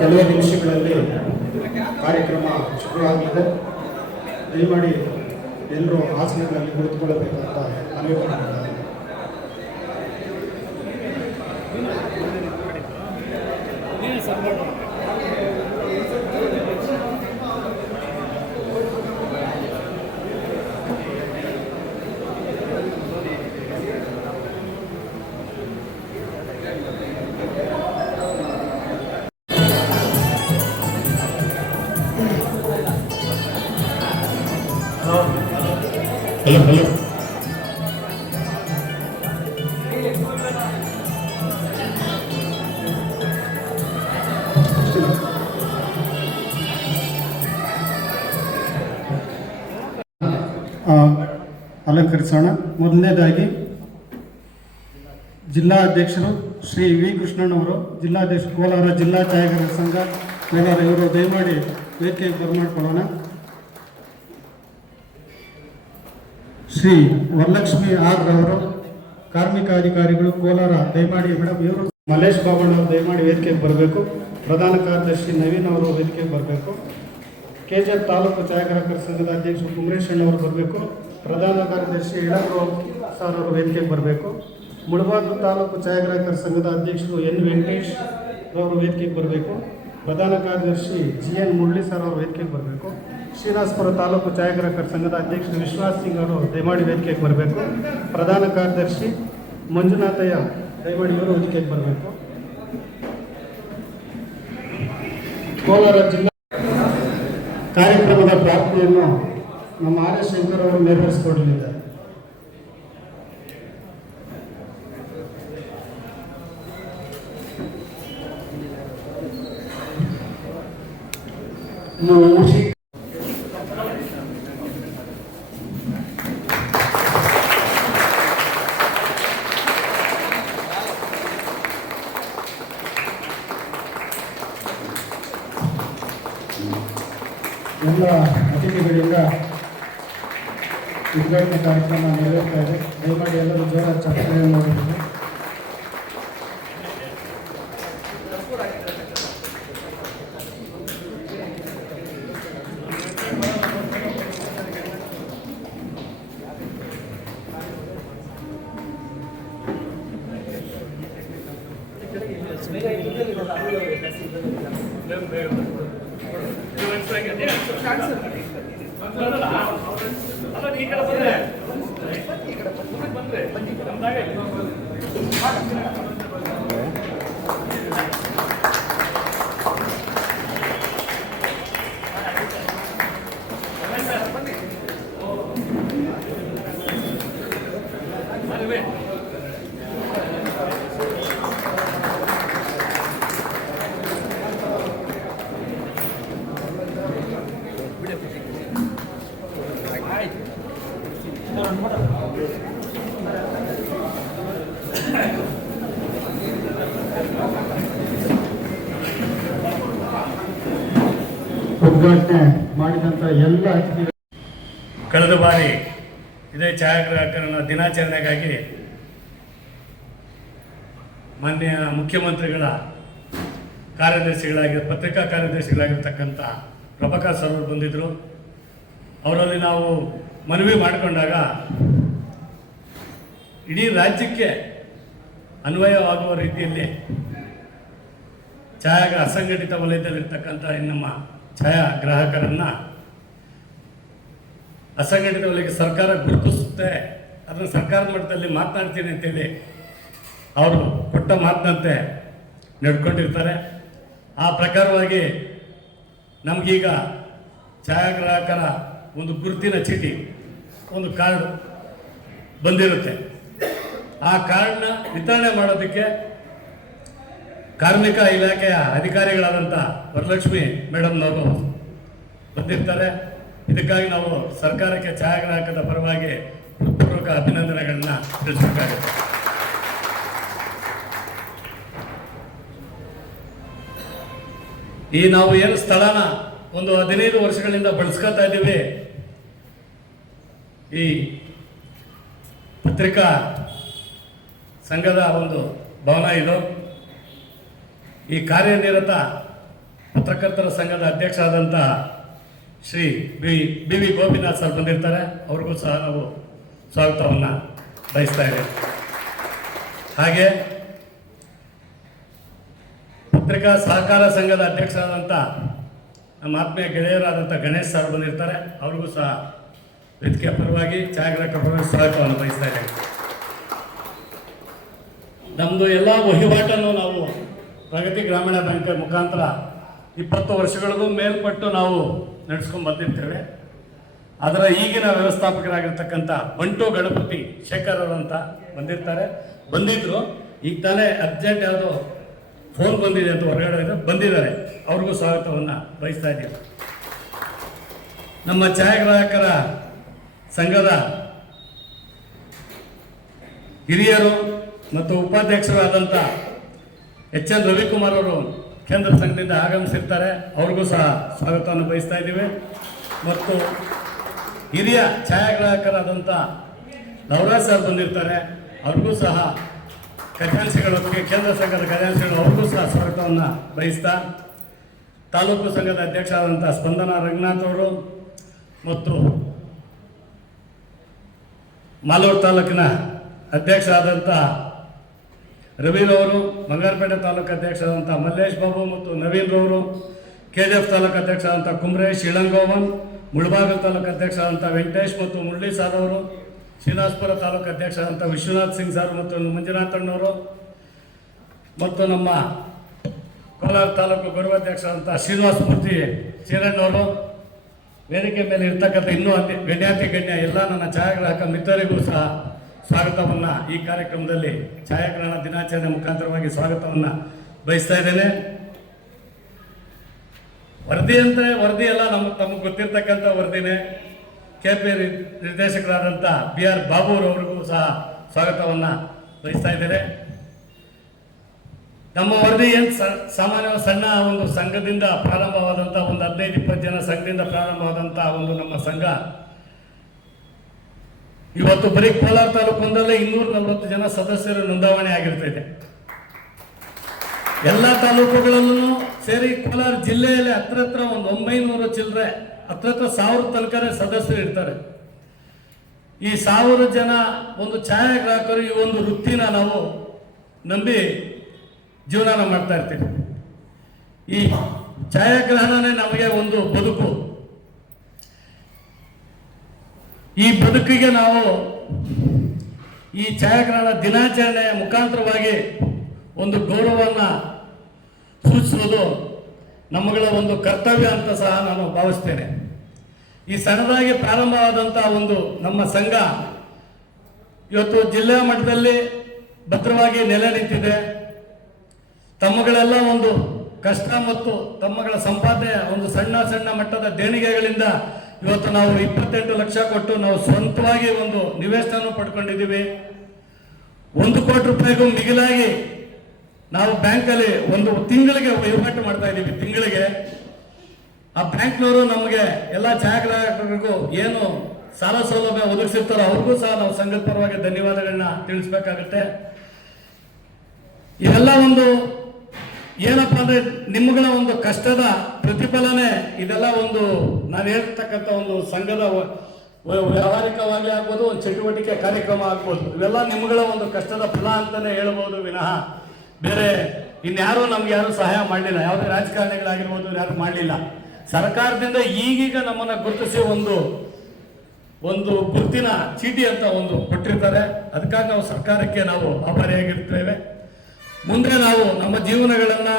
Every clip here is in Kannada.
ಕೆಲವೇ ನಿಮಿಷಗಳಲ್ಲಿ ಕಾರ್ಯಕ್ರಮ ಶುರುವಾಗಲಿದೆ. ದಯಮಾಡಿ ಎಲ್ಲರೂ ಆಸನಗಳಲ್ಲಿ ಕುಳಿತುಕೊಳ್ಳಬೇಕಂತ ಮನವಿ ಮಾಡಿದ್ದಾರೆ. Hello. ಅಲಂಕರಿಸೋಣ. ಮೊದಲನೇದಾಗಿ ಜಿಲ್ಲಾಧ್ಯಕ್ಷರು ಶ್ರೀ ವಿ ಕೃಷ್ಣಣ್ಣವರು, ಜಿಲ್ಲಾಧ್ಯಕ್ಷರು ಕೋಲಾರ ಜಿಲ್ಲಾ ಛಾಯಾಗ್ರಾಹಕರ ಸಂಘ ಕೋಲಾರ, ಇವರು ದಯಮಾಡಿ ವೇದಿಕೆಗೆ ಬರಮಾಡ್ಕೊಳ್ಳೋಣ. ಶ್ರೀ ವರಲಕ್ಷ್ಮಿ ಆರ್ ರವರು, ಕಾರ್ಮಿಕ ಅಧಿಕಾರಿಗಳು ಕೋಲಾರ, ದಯಮಾಡಿ ಮೇಡಮ್ ಇವರು. ಮಲ್ಲೇಶ್ ಬಾಬಣ್ಣ ಅವರು ದಯಮಾಡಿ ವೇದಿಕೆಗೆ ಬರಬೇಕು. ಪ್ರಧಾನ ಕಾರ್ಯದರ್ಶಿ ನವೀನ್ ಅವರು ವೇದಿಕೆಗೆ ಬರಬೇಕು. ಕೆಜಿಎಫ್ ತಾಲೂಕು ಛಾಯಾಗ್ರಾಹಕರ ಸಂಘದ ಅಧ್ಯಕ್ಷರು ಕುಮರೇಶ್ ಅಣ್ಣವರು ಬರಬೇಕು. ಪ್ರಧಾನ ಕಾರ್ಯದರ್ಶಿ ಇಳಂದ್ರು ಸರ್ ಅವರು ವೇದಿಕೆಗೆ ಬರಬೇಕು. ಮುಳಬಾಗಿಲು ತಾಲೂಕು ಛಾಯಾಗ್ರಾಹಕರ ಸಂಘದ ಅಧ್ಯಕ್ಷರು ಎನ್ ವೆಂಕಟೇಶ್ ಅವರು ವೇದಿಕೆಗೆ ಬರಬೇಕು. ಪ್ರಧಾನ ಕಾರ್ಯದರ್ಶಿ GN ಮುರಳಿ ಸರ್ ಅವರು ವೇದಿಕೆಗೆ ಬರಬೇಕು. ಶ್ರೀನಿವಾಸಪುರ ತಾಲೂಕು ಛಾಯಾಗ್ರಾಹಕರ ಸಂಘದ ಅಧ್ಯಕ್ಷರು ವಿಶ್ವಾಸ್ ಸಿಂಗ್ ಅವರು ದಯಮಾಡಿ ವೇದಿಕೆಗೆ ಬರಬೇಕು. ಪ್ರಧಾನ ಕಾರ್ಯದರ್ಶಿ ಮಂಜುನಾಥಯ್ಯ ದಯಮಾಡಿ ಇವರು ವೇದಿಕೆಗೆ ಬರಬೇಕು. ಕೋಲಾರ ಜಿಲ್ಲಾ ಕಾರ್ಯಕ್ರಮದ ಪ್ರಾರ್ಥನೆಯನ್ನು ನಮ್ಮ ಆರ್ ಎಸ್ ಶಂಕರ್ ಅವರು ನೆರವೇರಿಸಿಕೊಡಲಿದ್ದಾರೆ. ಎಲ್ಲ ಅತಿಥಿಗಳಿಂದ ಉದ್ಘಾಟನಾ ಕಾರ್ಯಕ್ರಮ ನೆರವೇರ್ತಾ ಇದೆ. ದಯಮಾಡಿ ಎಲ್ಲರೂ ಜೋರ ಚಪ್ಪಾಳೆ ಮಾಡಬೇಕು. ಉದ್ಘಾಟನೆ ಮಾಡಿದಂಥ ಎಲ್ಲ ಅತಿಥಿಗಳು, ಕಳೆದ ಬಾರಿ ಇದೇ ಛಾಯಾಗ್ರಾಹಕರ ದಿನಾಚರಣೆಗಾಗಿ ಮಾನ್ಯ ಮುಖ್ಯಮಂತ್ರಿಗಳ ಪತ್ರಿಕಾ ಕಾರ್ಯದರ್ಶಿಗಳಾಗಿರ್ತಕ್ಕಂಥ ಪ್ರಭಾಕರ್ ಸರ್ ಅವರು ಬಂದಿದ್ದರು. ಅವರಲ್ಲಿ ನಾವು ಮನವಿ ಮಾಡಿಕೊಂಡಾಗ ಇಡೀ ರಾಜ್ಯಕ್ಕೆ ಅನ್ವಯವಾಗುವ ರೀತಿಯಲ್ಲಿ ಅಸಂಘಟಿತ ವಲಯದಲ್ಲಿರ್ತಕ್ಕಂಥ ನಮ್ಮ ಛಾಯಾಗ್ರಾಹಕರನ್ನು ಅಸಂಘಟಿತ ವಲಯಕ್ಕೆ ಸರ್ಕಾರ ಗುರುತಿಸುತ್ತೆ, ಅದನ್ನು ಸರ್ಕಾರದ ಮಟ್ಟದಲ್ಲಿ ಮಾತನಾಡ್ತೀನಿ ಅಂತೇಳಿ ಅವರು ಕೊಟ್ಟ ಮಾತಿನಂತೆ ನಡ್ಕೊಂಡಿರ್ತಾರೆ. ಆ ಪ್ರಕಾರವಾಗಿ ನಮಗೀಗ ಛಾಯಾಗ್ರಾಹಕರ ಒಂದು ಗುರುತಿನ ಚೀಟಿ, ಒಂದು ಕಾರ್ಡ್ ಬಂದಿರುತ್ತೆ. ಆ ಕಾರ್ಡ್ನ ವಿತರಣೆ ಮಾಡೋದಕ್ಕೆ ಕಾರ್ಮಿಕ ಇಲಾಖೆಯ ಅಧಿಕಾರಿಗಳಾದಂಥ ವರಲಕ್ಷ್ಮಿ ಮೇಡಮ್ನವರು ಬಂದಿರ್ತಾರೆ. ಇದಕ್ಕಾಗಿ ನಾವು ಸರ್ಕಾರಕ್ಕೆ ಛಾಯಾಗ್ರಾಹಕರ ಪರವಾಗಿ ಹೃತ್ಪೂರ್ವಕ ಅಭಿನಂದನೆಗಳನ್ನ ತಿಳಿಸಬೇಕಾಗುತ್ತೆ. ಈ ನಾವು ಏನು ಸ್ಥಳನ ಒಂದು 15 ವರ್ಷಗಳಿಂದ ಬಳಸ್ಕೊತಾ ಇದ್ದೀವಿ, ಈ ಪತ್ರಿಕಾ ಸಂಘದ ಒಂದು ಭವನ ಇದು. ಈ ಕಾರ್ಯನಿರತ ಪತ್ರಕರ್ತರ ಸಂಘದ ಅಧ್ಯಕ್ಷ ಆದಂಥ Shri B V Gopinath sir ಬಂದಿರ್ತಾರೆ. ಅವ್ರಿಗೂ ಸಹ ನಾವು ಸ್ವಾಗತವನ್ನು ಬಯಸ್ತಾ ಇದ್ದೇವೆ. ಹಾಗೆ ಪತ್ರಿಕಾ ಸಹಕಾರ ಸಂಘದ ಅಧ್ಯಕ್ಷರಾದಂಥ ನಮ್ಮ ಆತ್ಮೀಯ ಗೆಳೆಯರಾದಂಥ ಗಣೇಶ್ ಸರ್ ಬಂದಿರ್ತಾರೆ. ಅವ್ರಿಗೂ ಸಹ ವೇದಿಕೆಯ ಪರವಾಗಿ ಛಾಯಾಗ್ರಾಹಕರ ಪರವಾಗಿ ಸ್ವಾಗತವನ್ನು ಬಯಸ್ತಾ ಇದ್ದೇವೆ. ನಮ್ಮದು ಎಲ್ಲ ವಹಿವಾಟನ್ನು ನಾವು ಪ್ರಗತಿ ಗ್ರಾಮೀಣ ಬ್ಯಾಂಕ್ ಮುಖಾಂತರ 20 ವರ್ಷಗಳಿಗೂ ಮೇಲ್ಪಟ್ಟು ನಾವು ನಡೆಸ್ಕೊಂಡು ಬಂದಿರ್ತೇವೆ. ಅದರ ಈಗಿನ ವ್ಯವಸ್ಥಾಪಕರಾಗಿರ್ತಕ್ಕಂಥ ಬಂಟು ಗಣಪತಿ ಶೇಖರ್ ಅವರಂತ ಬಂದಿದ್ರು. ಈಗ ತಾನೇ ಅರ್ಜೆಂಟ್ ಯಾವುದೋ ಫೋನ್ ಬಂದಿದೆ ಅಂತ ಹೊರಗಡೆ ಬಂದಿದ್ದಾರೆ. ಅವ್ರಿಗೂ ಸ್ವಾಗತವನ್ನು ಬಯಸ್ತಾ ಇದ್ದೀವಿ. ನಮ್ಮ ಛಾಯಾಗ್ರಾಹಕರ ಸಂಘದ ಹಿರಿಯರು ಮತ್ತು ಉಪಾಧ್ಯಕ್ಷರಾದಂಥ ಎಚ್ ಎನ್ ರವಿಕುಮಾರ್ ಅವರು ಕೇಂದ್ರ ಸಂಘದಿಂದ ಆಗಮಿಸಿರ್ತಾರೆ. ಅವ್ರಿಗೂ ಸಹ ಸ್ವಾಗತವನ್ನು ಬಯಸ್ತಾ ಇದ್ದೀವಿ. ಮತ್ತು ಹಿರಿಯ ಛಾಯಾಗ್ರಾಹಕರಾದಂಥ ನವರಾಜ್ ಸರ್ ಬಂದಿರ್ತಾರೆ. ಅವ್ರಿಗೂ ಸಹ ಖಜಾನ್ಸಿಗಳೊಟ್ಟಿಗೆ ಕೇಂದ್ರ ಸಂಘದ ಖಜಾನ್ಸಿಗಳು ಅವ್ರಿಗೂ ಸಹ ಸ್ವಾಗತವನ್ನು ಬಯಸ್ತಾ, ತಾಲೂಕು ಸಂಘದ ಅಧ್ಯಕ್ಷರಾದಂಥ ಸ್ಪಂದನ ರಂಗನಾಥ್ ಅವರು ಮತ್ತು ಮಾಲೂರು ತಾಲೂಕಿನ ಅಧ್ಯಕ್ಷರಾದಂಥ ರವಿರವರು, ಬಂಗಾರಪೇಟೆ ತಾಲೂಕು ಅಧ್ಯಕ್ಷರಾದಂಥ ಮಲ್ಲೇಶ್ ಬಾಬು ಮತ್ತು ನವೀನ್ ರವರು, KGF ತಾಲೂಕು ಅಧ್ಯಕ್ಷರಾದಂಥ ಕುಮ್ರೇಶ್ ಇಳಂಗೋವನ್, ಮುಳಬಾಗಿಲು ತಾಲೂಕು ಅಧ್ಯಕ್ಷರಾದಂಥ ವೆಂಕಟೇಶ್ ಮತ್ತು ಮುರಳಿ ಸಾರ್ ಅವರು, ಶ್ರೀನಿವಾಸಪುರ ತಾಲೂಕು ಅಧ್ಯಕ್ಷರಾದಂಥ ವಿಶ್ವನಾಥ್ ಸಿಂಗ್ ಸರ್ ಮತ್ತು ಮಂಜುನಾಥಣ್ಣವರು, ಮತ್ತು ನಮ್ಮ ಕೋಲಾರ ತಾಲೂಕು ಗೌರವಾಧ್ಯಕ್ಷರಾದಂಥ ಶ್ರೀನಿವಾಸ ಮೂರ್ತಿ ಚೀರಣ್ಣವರು, ವೇದಿಕೆ ಮೇಲೆ ಇರ್ತಕ್ಕಂಥ ಇನ್ನೂ ಗಣ್ಯ ಎಲ್ಲ ನನ್ನ ಛಾಯಾಗ್ರಾಹಕ ಮಿತ್ರರಿಗೂ ಸಹ ಸ್ವಾಗತವನ್ನು ಈ ಕಾರ್ಯಕ್ರಮದಲ್ಲಿ ಛಾಯಾಗ್ರಹಣ ದಿನಾಚರಣೆ ಮುಖಾಂತರವಾಗಿ ಸ್ವಾಗತವನ್ನು ಬಯಸ್ತಾ ಇದ್ದೇನೆ. ವರದಿ ಎಲ್ಲ ತಮಗೆ ಗೊತ್ತಿರ್ತಕ್ಕಂಥ ವರದಿನೇ. KP ನಿರ್ದೇಶಕರಾದಂಥ BR ಬಾಬುರವರಿಗೂ ಸಹ ಸ್ವಾಗತವನ್ನು ಬಯಸ್ತಾ ಇದ್ದೇನೆ. ನಮ್ಮ ವರದಿ ಏನು ಸಾಮಾನ್ಯವಾಗಿ ಸಣ್ಣ ಒಂದು ಸಂಘದಿಂದ ಪ್ರಾರಂಭವಾದಂಥ ಒಂದು 15-20 ಜನ ಸಂಘದಿಂದ ಪ್ರಾರಂಭವಾದಂಥ ಒಂದು ನಮ್ಮ ಸಂಘ ಇವತ್ತು ಬರೀ ಕೋಲಾರ ತಾಲೂಕೊಂದಲ್ಲೇ 240 ಜನ ಸದಸ್ಯರು ನೋಂದಾವಣೆ ಆಗಿರ್ತದೆ. ಎಲ್ಲ ತಾಲೂಕುಗಳಲ್ಲೂ ಸೇರಿ ಕೋಲಾರ ಜಿಲ್ಲೆಯಲ್ಲಿ ಹತ್ರ ಒಂದು 900 ಚಿಲ್ಲರೆ ಹತ್ರ 1000 ತನಕ ಸದಸ್ಯರು ಇರ್ತಾರೆ. ಈ 1000 ಜನ ಒಂದು ಛಾಯಾಗ್ರಾಹಕರು ಈ ಒಂದು ವೃತ್ತಿನ ನಾವು ನಂಬಿ ಜೀವನ ಮಾಡ್ತಾ ಇರ್ತೀವಿ. ಈ ಛಾಯಾಗ್ರಹಣನೇ ನಮಗೆ ಒಂದು ಬದುಕು. ಈ ಬದುಕಿಗೆ ನಾವು ಈ ಛಾಯಾಗ್ರಹಣ ದಿನಾಚರಣೆಯ ಮುಖಾಂತರವಾಗಿ ಒಂದು ಗೌರವವನ್ನು ಸೂಚಿಸುವುದು ನಮ್ಮಗಳ ಒಂದು ಕರ್ತವ್ಯ ಅಂತ ಸಹ ನಾನು ಭಾವಿಸ್ತೇನೆ. ಈ ಸಣ್ಣದಾಗಿ ಪ್ರಾರಂಭವಾದಂಥ ಒಂದು ನಮ್ಮ ಸಂಘ ಇವತ್ತು ಜಿಲ್ಲಾ ಮಟ್ಟದಲ್ಲಿ ಭದ್ರವಾಗಿ ನೆಲೆ ನಿಂತಿದೆ. ತಮ್ಮಗಳೆಲ್ಲ ಒಂದು ಕಷ್ಟ ಮತ್ತು ತಮ್ಮಗಳ ಸಂಪಾದನೆ ಒಂದು ಸಣ್ಣ ಮಟ್ಟದ ದೇಣಿಗೆಗಳಿಂದ ಇವತ್ತು ನಾವು 28 ಲಕ್ಷ ಕೊಟ್ಟು ನಾವು ಸ್ವಂತವಾಗಿ ಒಂದು ನಿವೇಶನ ಪಡ್ಕೊಂಡಿದ್ದೀವಿ. 1 ಕೋಟಿ ರೂಪಾಯಿಗೂ ಮಿಗಿಲಾಗಿ ನಾವು ಬ್ಯಾಂಕಲ್ಲಿ ಒಂದು ತಿಂಗಳಿಗೆ ವಹಿವಾಟು ಮಾಡ್ತಾ ಇದ್ದೀವಿ. ತಿಂಗಳಿಗೆ ಆ ಬ್ಯಾಂಕ್ನವರು ನಮಗೆ ಎಲ್ಲ ಛಾಯಾಗ್ರಾಹಕರಿಗೂ ಏನು ಸಾಲ ಸೌಲಭ್ಯ ಒದಗಿಸಿರ್ತಾರೋ ಅವ್ರಿಗೂ ಸಹ ನಾವು ಸಂಘದ ಪರವಾಗಿ ಧನ್ಯವಾದಗಳನ್ನ ತಿಳಿಸ್ಬೇಕಾಗುತ್ತೆ. ಇವೆಲ್ಲ ಒಂದು ಏನಪ್ಪ ಅಂದರೆ ನಿಮ್ಮಗಳ ಒಂದು ಕಷ್ಟದ ಪ್ರತಿಫಲನೆ ಇದೆಲ್ಲ. ಒಂದು ನಾನು ಹೇಳ್ತಕ್ಕಂಥ ಒಂದು ಸಂಘದ ವ್ಯಾವಹಾರಿಕವಾಗಿ ಆಗ್ಬೋದು, ಒಂದು ಚಟುವಟಿಕೆ ಕಾರ್ಯಕ್ರಮ ಆಗ್ಬೋದು, ಇವೆಲ್ಲ ನಿಮ್ಮಗಳ ಒಂದು ಕಷ್ಟದ ಫಲ ಅಂತಲೇ ಹೇಳ್ಬೋದು ವಿನಃ ಬೇರೆ ಇನ್ಯಾರೂ ನಮ್ಗೆ ಯಾರು ಸಹಾಯ ಮಾಡಲಿಲ್ಲ. ಯಾವುದೇ ರಾಜಕಾರಣಿಗಳಾಗಿರ್ಬೋದು ಯಾರು ಮಾಡಲಿಲ್ಲ. ಸರ್ಕಾರದಿಂದ ಈಗೀಗ ನಮ್ಮನ್ನು ಗುರುತಿಸಿ ಒಂದು ಗುರುತಿನ ಚೀಟಿ ಅಂತ ಒಂದು ಕೊಟ್ಟಿರ್ತಾರೆ. ಅದಕ್ಕಾಗಿ ನಾವು ಸರ್ಕಾರಕ್ಕೆ ನಾವು ಆಭಾರಿಯಾಗಿರ್ತೇವೆ. ಮುಂದೆ ನಾವು ನಮ್ಮ ಜೀವನಗಳನ್ನು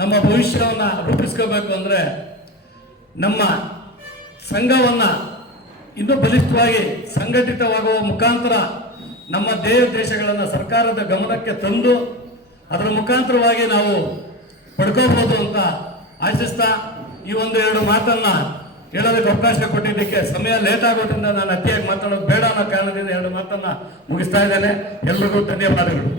ನಮ್ಮ ಭವಿಷ್ಯವನ್ನು ರೂಪಿಸ್ಕೋಬೇಕು ಅಂದರೆ ನಮ್ಮ ಸಂಘವನ್ನು ಇನ್ನೂ ಬಲಿಷ್ಠವಾಗಿ ಸಂಘಟಿತವಾಗುವ ಮುಖಾಂತರ ನಮ್ಮ ದೇಶಗಳನ್ನು ಸರ್ಕಾರದ ಗಮನಕ್ಕೆ ತಂದು ಅದರ ಮುಖಾಂತರವಾಗಿ ನಾವು ಪಡ್ಕೋಬಹುದು ಅಂತ ಆಶಿಸ್ತಾ ಈ 1-2 ಮಾತನ್ನ ಹೇಳೋದಕ್ಕೆ ಅವಕಾಶ ಕೊಟ್ಟಿದ್ದಕ್ಕೆ ಸಮಯ ಲೇಟ್ ಆಗೋದ್ರಿಂದ ನಾನು ಅತಿಯಾಗಿ ಮಾತಾಡೋದು ಬೇಡ ಅನ್ನೋ ಕಾರಣದಿಂದ 2 ಮಾತನ್ನ ಮುಗಿಸ್ತಾ ಇದ್ದೇನೆ. ಎಲ್ಲರಿಗೂ ಧನ್ಯವಾದಗಳು.